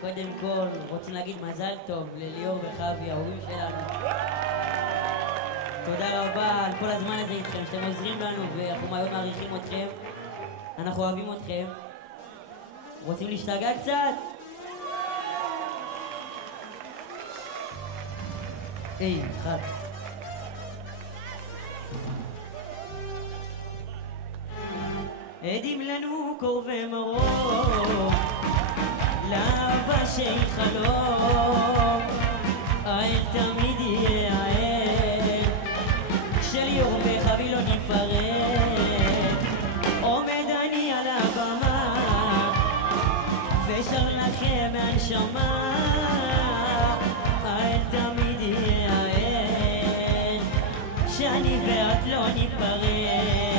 קודם כל, רוצים להגיד מזל טוב לליאור וחבי, ההורים שלנו. תודה רבה על כל הזמן הזה איתכם, שאתם עוזרים לנו, ואנחנו מאוד מעריכים אתכם. אנחנו אוהבים אתכם. רוצים להשתגע קצת? היי, אחד. עדים לנו קור ומרום, לאהבה שהיא חלום, העיר תמיד יהיה העיר, שליאור וחבי לא ניפרד. עומד אני על הבמה ושר לכם מהנשמה, העיר תמיד יהיה העיר, שאני ואת לא ניפרד.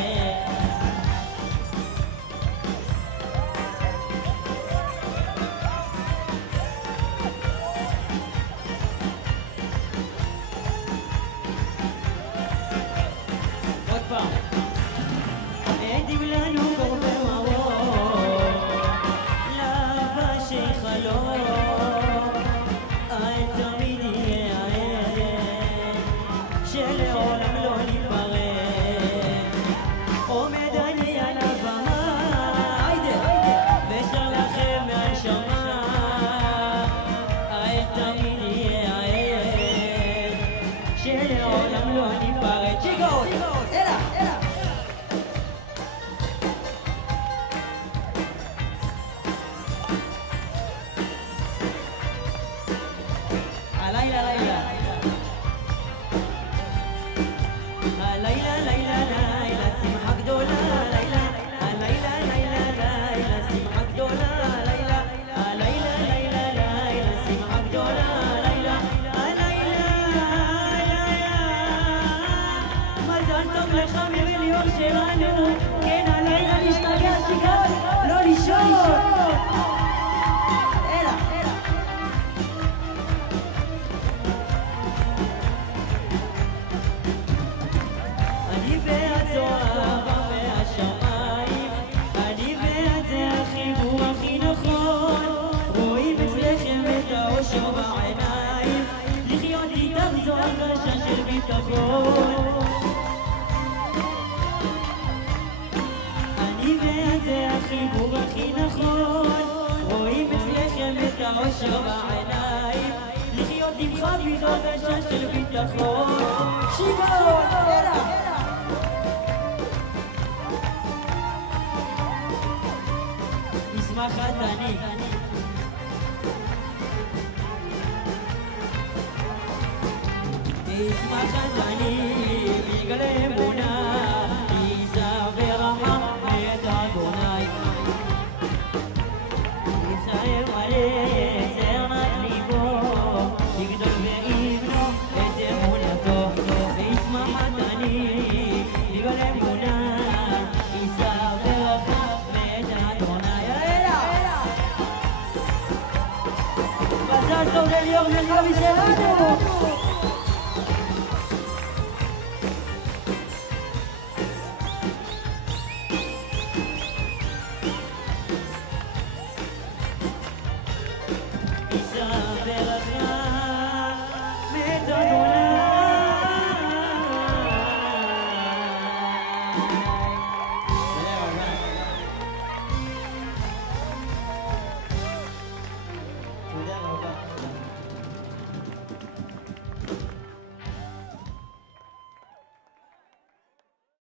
עדים לנו קור ומרום, לאהבה שהיא חלום, העיר תמיד יהיה העיר, שלעולם לא ניפרד. עומד אני על הבמה ושר לכם מהנשמה, העיר תמיד יהיה העיר, שלעולם לא ניפרד. צ'יקו! כן, הלילה להשתגע, שיגעון, לא לישון. אלה. אני ואת זו אהבה מהשמיים, אני ואת זה החיבור הכי נכון, רואים אצלכם את האושר בעיניים, לחיות איתך זו הרגשה של ביטחון. החיבור הכי נכון, רואים אצלכם את האושר בעיניים, לחיות עם חבי הרגשה של ביטחון. שיגעון! נשמח חתני, נשמח חתני, בגלל אמונה, עיזה ורמה מאת אדוני. יצער מלא זרמת ליבו, יגדול ויבנו את אמונתו, וישמח חתני, בגלל אמונה, עיזה ורמה מאת אדוני. מזל טוב לליאור וחבי שלנו.